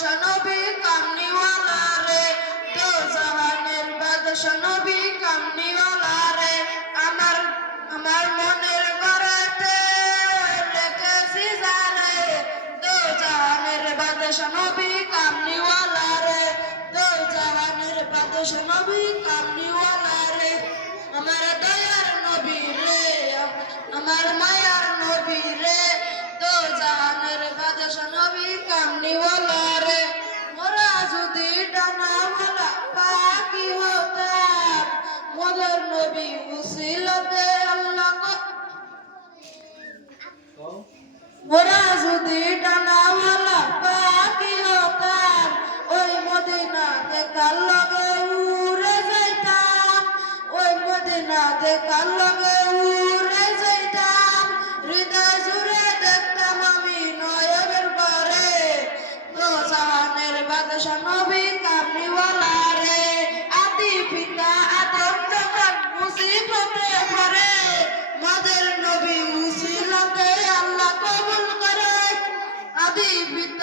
বাদশা নবী কামনিওয়ালা রে, দো জাহানের বাদশা নবী কামনিওয়ালা রে। আমার আমার মনের ঘরেতে লেখেছি যারে, দো জাহানের বাদশা নবী কামনিওয়ালা রে, দো জাহানের বাদশা নবী কামনিওয়ালা রে। আমার দয়ার নবী রে, আমার মায়ার নবী রে, দো জাহানের বাদশা নবী কামনিওয়ালা রে। মোরা যদি ডানাওয়ালা পাখি হতাম, মোদের নবী উসিলাতে আল্লাহ মোরা যদি ডানাওয়ালা পাখি হতাম, ওই মদিনা দেখার লগে উড়ে যাইতাম, ওই মদিনা দেখার লগে উড়ে যাইতাম। হৃদয় জুড়ে দেখতাম আমি নয়নের পরে, দো জাহানের বাদশা নবী কামনিওয়ালা রে। আদি পিতা আদম যখন মুসিবতে পড়ে, মোদের নবী উসিলাতে আল্লাহ কবুল করে। আদি পিতা